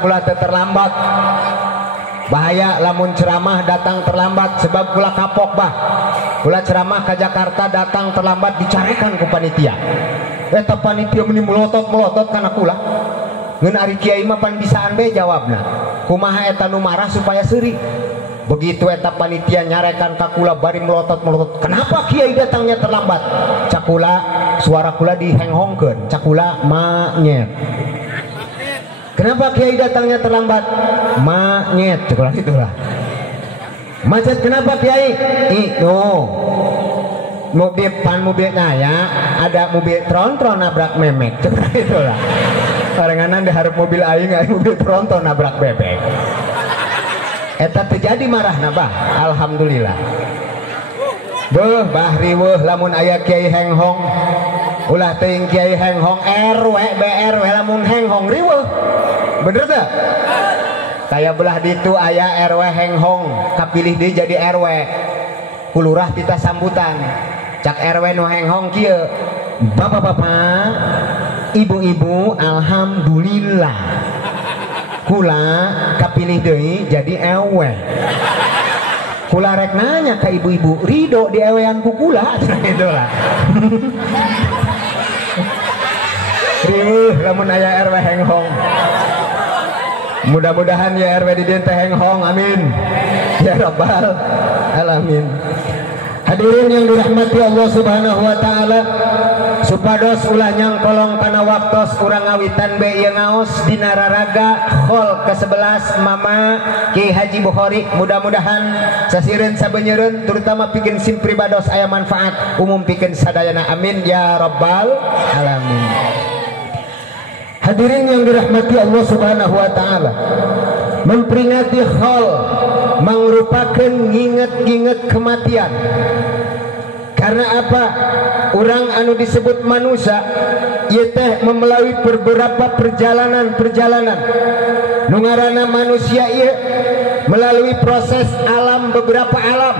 ulah kula terlambat. Bahaya lamun ceramah datang terlambat sebab kula kapok bah. Kula ceramah ke Jakarta datang terlambat dicarekan ku panitia. Eta panitia meni melotot kana kula. Ngeun ari kiai mah pan bisaan be jawabna. Kumaha eta nu marah supaya seuri. Begitu eta panitia nyarekan ka kula bari melotot. Kenapa kiai datangnya terlambat? Cakula suara kula dihenghongkeun. Cakula manyet. Kenapa kiai datangnya terlambat? Manyet. Cakula gitulah. Macet kenapa kiai? Mobilnya ya ada mobil tronton nabrak memek. Cakula gitulah. Karenganan diharap mobil aing mobil tronton nabrak bebek. Eta terjadi marah nabah. Alhamdulillah. Beuh bahri weuh lamun aya kiai henghong. Ulah teuing kiai henghong RW BRW lamun henghong riweuh. Bener teh? Kaya belah ditu aya RW henghong, kapilih deui jadi RW. Kulurah kita sambutan. Cak RW nu henghong kieu. Bapak-bapak, ibu-ibu, alhamdulillah. Kula kapilih deui jadi ewe. Kula rek nanya ke ibu-ibu, ridho di ewean ku kula? Itulah. Riweuh lamun aya RW henghong. Mudah-mudahan ya RW di dieu teh henghong, amin. Ya rabbal alamin. Hadirin yang dirahmati Allah Subhanahu wa taala, supados ulah nyangkolong kana waktos urang ngawitan be ieu ngaos dina raraga khol ke-11 Mama Ki Haji Bukhari. Mudah-mudahan sasireun sabenyeureun terutama pikeun sim pribados aya manfaat umum pikeun sadayana, amin ya rabbal alamin. Hadirin yang dirahmati Allah Subhanahu wa taala, memperingati khol mangrupakeun nginget-nginget kematian. Karena apa? Orang anu disebut manusia ieu teh melalui beberapa perjalanan nu ngaranna manusia ieu melalui proses alam, beberapa alam.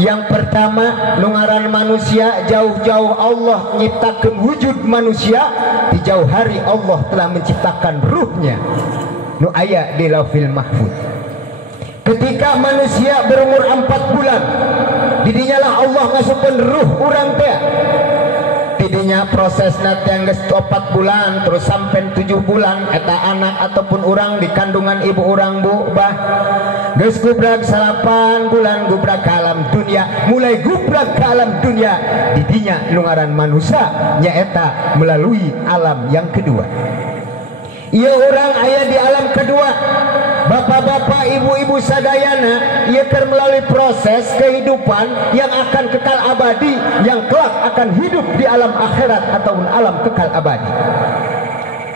Yang pertama nu ngaranna manusia jauh-jauh Allah nyiptakeun wujud manusia, di jauh hari Allah telah menciptakan ruhnya nu aya di Lauhil Mahfuz. Ketika manusia berumur 4 bulan, didinyalah Allah ngasupeun ruh urang teh. Didinya prosesna teh geus 4 bulan terus sampai 7 bulan eta anak ataupun urang di kandungan ibu urang bu bah. Geus gubrak 8 bulan gubrak ke alam dunia. Mulai gubrak ke alam dunia didinya nu ngaran manusia nyaeta melalui alam yang kedua. Ieu urang aya di alam kedua. Bapak-bapak, ibu-ibu sadayana, ia melalui proses kehidupan yang akan kekal abadi, yang kelak akan hidup di alam akhirat ataupun alam kekal abadi.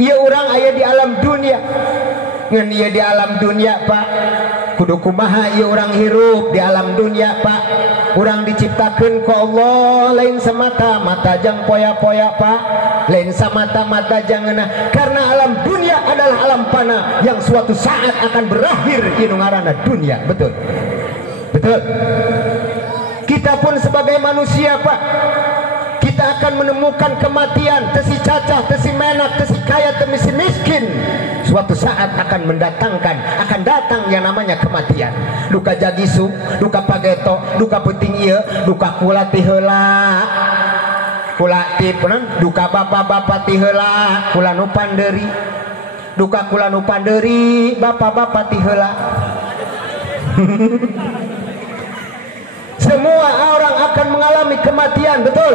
Ia orang aya di alam dunia, ngan ia di alam dunia pak. Kudu kumaha ia orang hirup di alam dunia pak. Orang diciptakan ku Allah lain semata mata jang poya-poya pak, lain samata-mata jangeuna. Karena alam dunia adalah alam fana yang suatu saat akan berakhir. Ieu ngaranna dunia, betul. Betul. Kita pun sebagai manusia pak, kita akan menemukan kematian. Tesi cacah, tesi menak, tesi kaya, tesi miskin. Suatu saat akan mendatangkan, akan datang yang namanya kematian. Duka jagisu, duka pageto, duka penting ieu, duka kula ti heula. Kula ti punan, duka bapak-bapak ti heula, kula nu pandeuri. Duka kula nu pandeuri, bapak-bapak ti heula. Semua orang akan mengalami kematian, betul.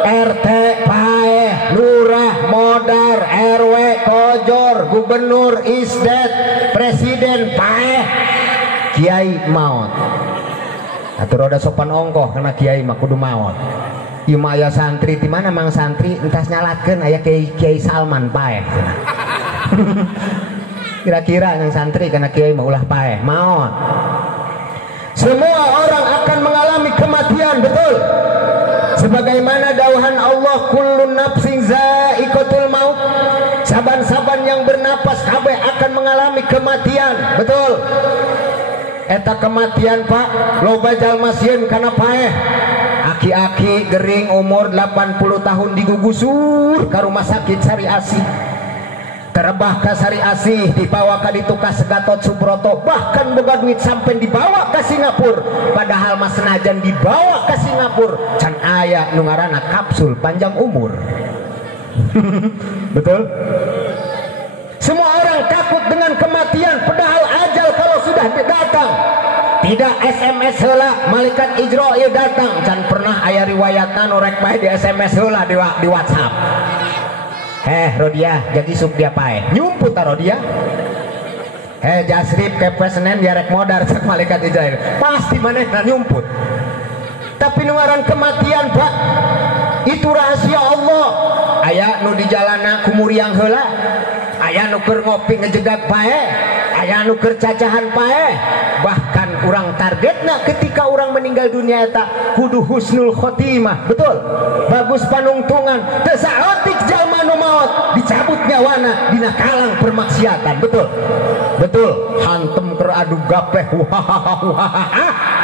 RT, PAE, Lurah, Modar, RW, Kojor, Gubernur, Isdet, Presiden, PAE, Kiai maut. Atur roda sopan ongkoh karena Kiai mah kudu maut. Ieu mah aya santri di mana mang santri entas nyalakeun aya Kiai Salman PAE. Kira-kira yang santri karena Kiai mah ulah PAE, maut. Semua orang akan mengalami kematian, betul. Sebagaimana dauhan Allah, kullu nafsin za'iqatul maut. Saban-saban yang bernapas kabeh akan mengalami kematian, betul. Eta kematian pak, loba jalma sieun kana paeh. Aki-aki gering umur 80 tahun digugusur ka rumah sakit Sari Asih. terebah ka Sari Asih, dibawa ka ditu ka Gatot Subroto, bahkan boga duit sampai dibawa ke Singapura, padahal mas senajan dibawa ke Singapura can aya nu ngaranna kapsul panjang umur. Betul? Semua orang takut dengan kematian, padahal ajal kalau sudah datang tidak SMS heula malaikat Ijrail datang, can pernah aya riwayatna nu rek bae di SMS heula di WhatsApp. Rodia jadi sub dia pae nyumput Rodia. Jasrib kepe Senen dia rek modar cek malaikat Ijrail pasti manehna nyumput. Tapi nu ngaran kematian Pak itu rahasia Allah. Aya nu di jalana kumuriang heula, aya nu keur ngopi ngejegak pae, aya nu keur cacahan pae. Bahkan orang targetna ketika orang meninggal dunia eta kudu husnul khotimah. Betul, bagus panungtungan, teu saeutik jalma nu maot dicabut nyawana dina kalang permaksiatan. Betul, betul, hantem keur adu gapeh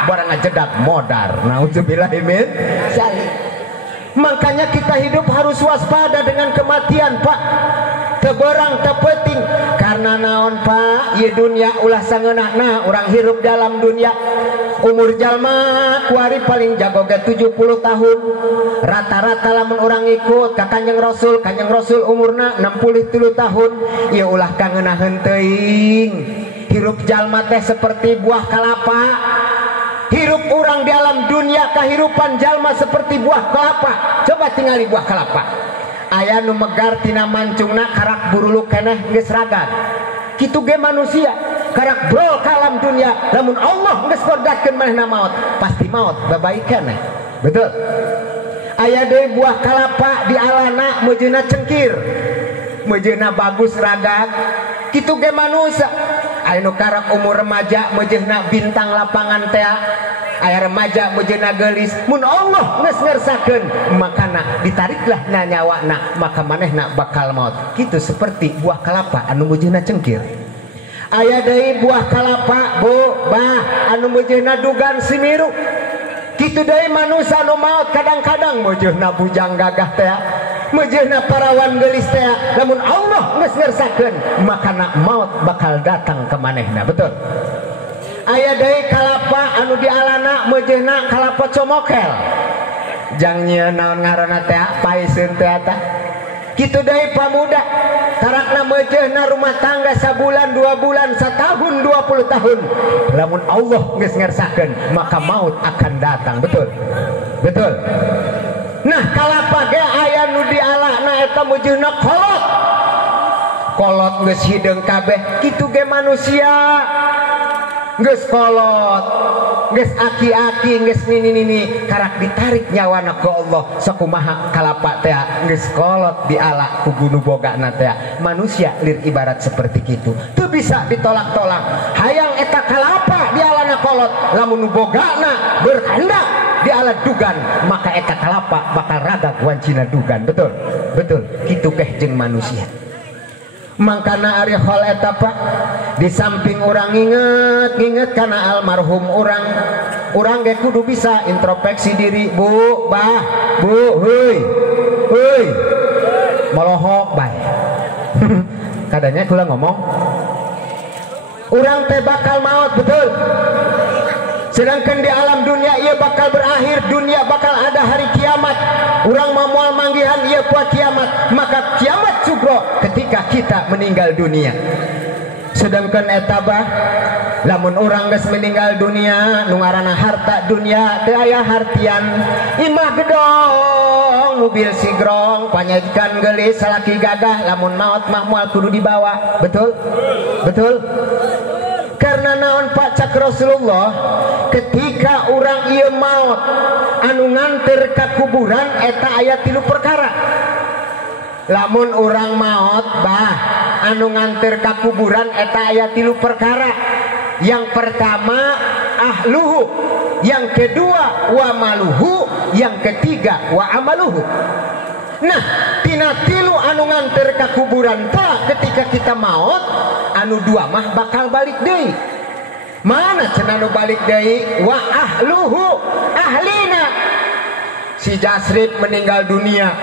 barang ngajedak modar. Nauzubillah min dzalik. Makanya kita hidup harus waspada dengan kematian Pak. Teberang tepeting karena naon Pak, ieu dunia ulah sangeunana orang hirup dalam dunia. Umur jalma kuari paling jago ge 70 tahun. Rata-rata lamun orang ikut ka Kanjeng Rasul umurna 63 tahun. Ieu ulah kangenaheun teuing. Hirup jalma teh seperti buah kalapa. Hirup orang di alam dunia kehirupan jalma seperti buah kelapa. Coba tinggali buah kelapa. Aya nu megar tina mancungna karak burulu keneh geus ragad. Kitu ge manusia karak brol ka alam dunia, lamun Allah geus gordatkeun manehna maot, pasti maot babaik keneh. Betul. Aya deui buah kelapa di alana meujeuna cengkir, meujeuna bagus ragad. Kitu ge manusia. Aya nu karak umur remaja meujeuhna bintang lapangan teh. Aya remaja meujeuhna geulis. Mun Allah geus ngersakeun makana ditariklah na nyawana, maka manehna bakal maut. Kitu seperti buah kelapa anu meujeuhna cengkir. Aya deui buah kelapa anu meujeuhna dugan simiru. Kitu deui manusia anu maot kadang-kadang meujeuhna bujang gagah teh. Meujeuhna parawan geulis teh, lamun Allah geus ngersakeun maka maut bakal datang ke manehna. Betul. Aya deui kalapa anu di alana meujeuhna kalapa comokel. Jang nyieun naon ngaranna teh paeseun teh eta. Kitu deui pamuda karakna meujeuhna rumah tangga sabulan 2 bulan satahun 20 tahun. Lamun Allah geus ngersakeun maka maut akan datang. Betul. Betul. Nah kalapa ge aya nu di alana eta meujeuhna kolot. Kolot geus hideung kabeh. Kitu ge manusia geus kolot, geus aki-aki, geus nini-nini karak ditarik nyawana ku Allah. Sakumaha kalapa teh geus kolot di ala ku gunu bogana teh. Manusia lir ibarat seperti kitu, teu bisa ditolak-tolak. Hayang eta kalapa di alana kolot, lamun bogana berkehendak di alat dugan, maka eta kalapa bakal ragak wancina dugan. Betul, betul. Kitu keh jeung manusia. Mangkana ari hal eta Pak, di samping orang nginget kana almarhum orang ge kudu bisa introspeksi diri. Bu, heuy, molohok bae. Kadanya kula ngomong, orang teh bakal maut. Betul. Sedangkan di alam dunia ia bakal berakhir, dunia bakal ada hari kiamat. Orang mamual manggihan ia buat kiamat, maka kiamat sugro ketika kita meninggal dunia. Sedangkan etabah lamun orang geus meninggal dunia nu ngaranna harta dunia teu aya hartian. Imah gedong mobil sigrong panyajikan geulis salaki gagah, lamun maot mah moal kudu dibawa. Betul? Betul? Karena naon Pak cak Rasulullah, ketika orang ieu maut anu nganter ka kuburan eta aya 3 perkara. Lamun orang maut anu nganter ka kuburan eta aya 3 perkara. Yang pertama ahluhu, yang kedua wa maluhu, yang ketiga wa amaluhu. Nah, tina 3 anu nganter ka kuburan teh ketika kita maut, anu 2 mah bakal balik deui. Mana cenah anu balik deui? Wa ahluhu, ahlina. Si Jasrib meninggal dunia.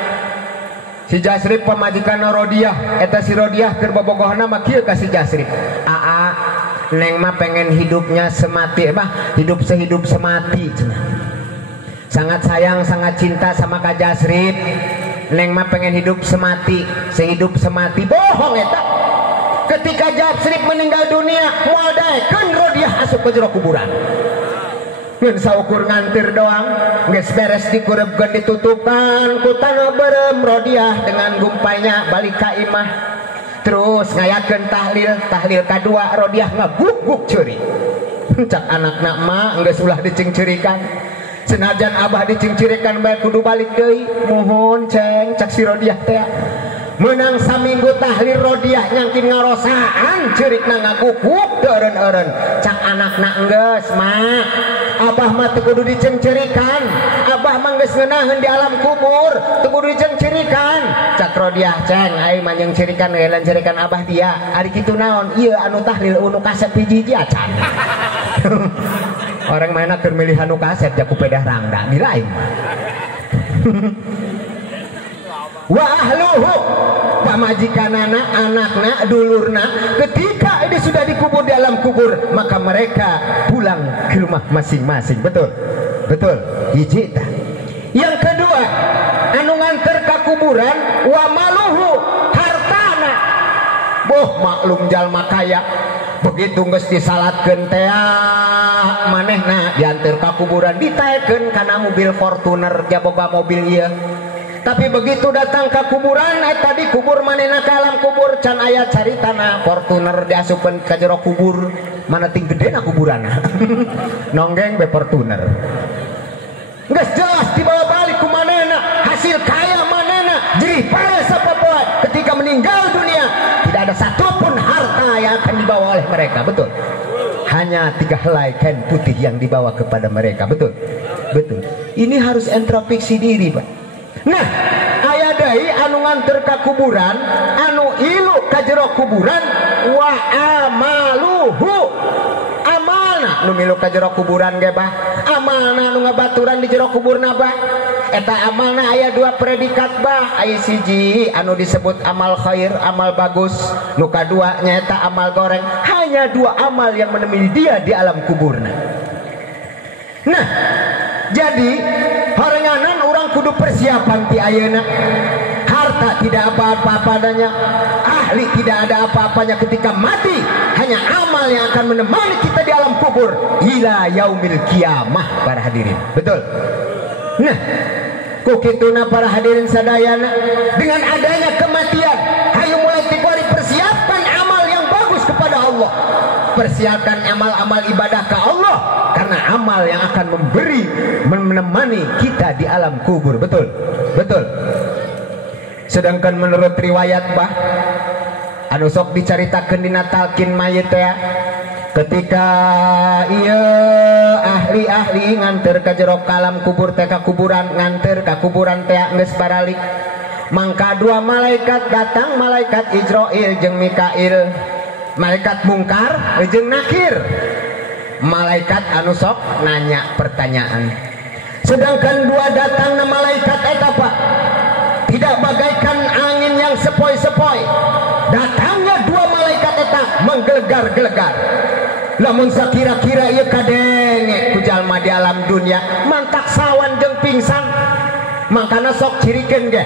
si Jasrib pamajikan Rodiah eta si Rodiah keur bobogohna mah kieu ka si Jasrib, aa neng mah pengen hidupnya semati hidup sehidup semati cenah. Sangat sayang sangat cinta sama Kak Jasrib, neng mah pengen hidup semati sehidup semati. Bohong eta. Ketika Jasrib meninggal dunia moal daekeun Rodiah asup ke jero kuburan. Ngan saukur ngantir doang geus beres dikurebkeun ditutupan ku tanah berem Rodiah dengan gumpainya balik ka imah terus ngayakeun tahlil kadua Rodiah ngaguk-guk ceurik cak anakna emak geus ulah dicingcirikan senajan abah dicingcirikan bae kudu balik deui muhun ceng cak si Rodiah teh menang saminggu tahlil Rodiah nyangkin ngarosaan ceurikna ngaguk-guk eureun-eureun cak anakna geus mak abah mah teu kudu dicengcerikan, abah mah geus ngeunaheun di alam kubur teu kudu dicengcerikan cak Rodiah ceng aing mah nyengcerikan we lain cerikan abah dia ari kitu naon ieu anu tahlil unu kaset hiji-hiji acan orang mana keur milih anu kaset jaku pedah rangda diraing wa ahluhu pamajikanana anakna dulurna ketika ini sudah dikubur di alam kubur maka mereka pulang ke rumah masing-masing. Betul hiji tah. Yang kedua anu nganter ka kuburan wa maluhu hartana boh maklum jalma kaya begitu geus disalatkeun teh manehna diantar ka kuburan ditaekeun kana mobil Fortuner jaboga mobil ieu. Tapi begitu datang ke kuburan tadi kubur manehna ke alam kubur can aya caritana Fortuner diasupkeun ka jero kubur mana ting gedena kuburanna nonggeng be Fortuner geus jelas dibawa balik ku manehna hasil kaya manehna jerih payah sapopoe ketika meninggal dunia tidak ada satupun harta yang akan dibawa oleh mereka. Betul hanya 3 helai kain putih yang dibawa kepada mereka. Betul ini harus introspeksi diri Pak. Nah aya deui anu nganter ka kuburan anu ilu ka jero kuburan wa amaluhu amalna nu milu ka jero kuburan ge bah amalna nu ngabaturan di jero kuburna bah eta amalna aya 2 predikat bah aya siji anu disebut amal khair amal bagus nu kadua nyaeta amal goreng hanya 2 amal yang menemani dia di alam kuburna. Nah jadi horenganan orang kudu persiapan ti ayeuna harta tidak apa-apa padanya ahli tidak ada apa-apanya ketika mati hanya amal yang akan menemani kita di alam kubur ila yaumil kiamah para hadirin. Betul. Nah kukituna para hadirin sadayana dengan adanya kematian hayu mulai diberi persiapkan amal yang bagus kepada Allah, persiapkan amal-amal ibadah ke Allah karena amal yang akan menemani kita di alam kubur. Betul sedangkan menurut riwayat bah anu sok dicaritakeun dina talqin mayit ya ketika ieu ahli-ahli nganter ka jero alam kubur teh ka kuburan nganter ka kuburan teh geus baralik mangka 2 malaikat datang malaikat Israil jeung Mikail malaikat mungkar jeung nakir malaikat anu sok nanya pertanyaan sedangkan 2 datang na malaikat eta Pak tidak bagaikan angin yang sepoi-sepoi datangnya 2 malaikat eta menggelegar-gelegar lamun sakira-kira ieu kadenge ku jalma di alam dunia mantak sawan jeung pingsan mangkana sok cirikeun ge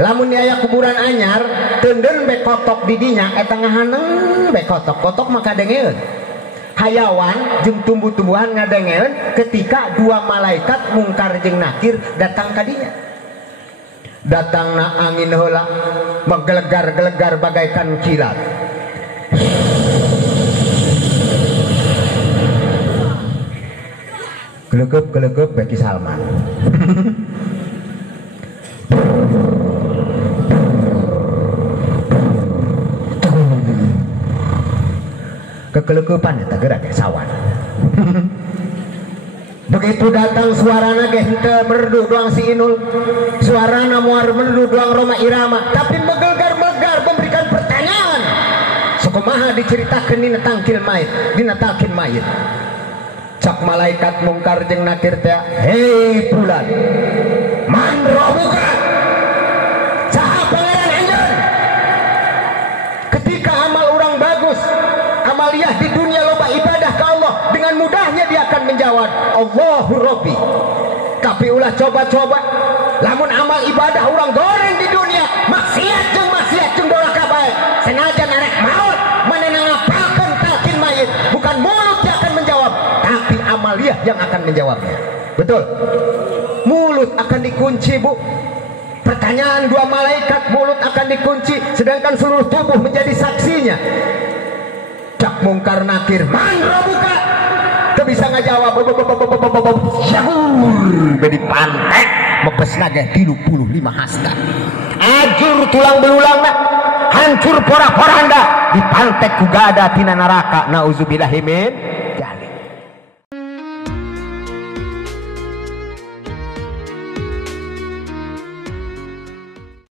lamun aya kuburan anyar teundeun be kotok di dinya eta ngahaneng be kotok mah kadengeun hayawan jeung tumbuh-tumbuhan ngadengeun ketika 2 malaikat mungkar jeung nakir datang ka dinya datangna angin heula menggelegar-gelegar bagaikan kilat gelegep beki Salman kekelekepan eta gerak sawan begitu datang suarana ge henteu merdu doang si Inul suarana muar merdu doang Roma Irama tapi megelgar-megar memberikan pertanyaan sakumaha diceritakeun dina talqin mayit cak malaikat mungkar jeung nakir teh hei bulan man robuka saha ngajawab Allahu Rabbi. Tapi ulah coba-coba lamun amal ibadah orang goreng di dunia maksiat jeung doraka bae senajan arek maut manehna ngapalkeun talqin mayit, bukan mulut yang akan menjawab tapi amaliyah yang akan menjawabnya. Betul, mulut akan dikunci Bu. Pertanyaan dua malaikat, mulut akan dikunci sedangkan seluruh tubuh menjadi saksinya. Cak mungkar nakir man rabbuka teu bisa ngajawab syahur bedi pantek mepesna ge 35 hasta ajur tulang belulangna hancur pora-poranda dipantek ku gada tina neraka, nauzubillahi min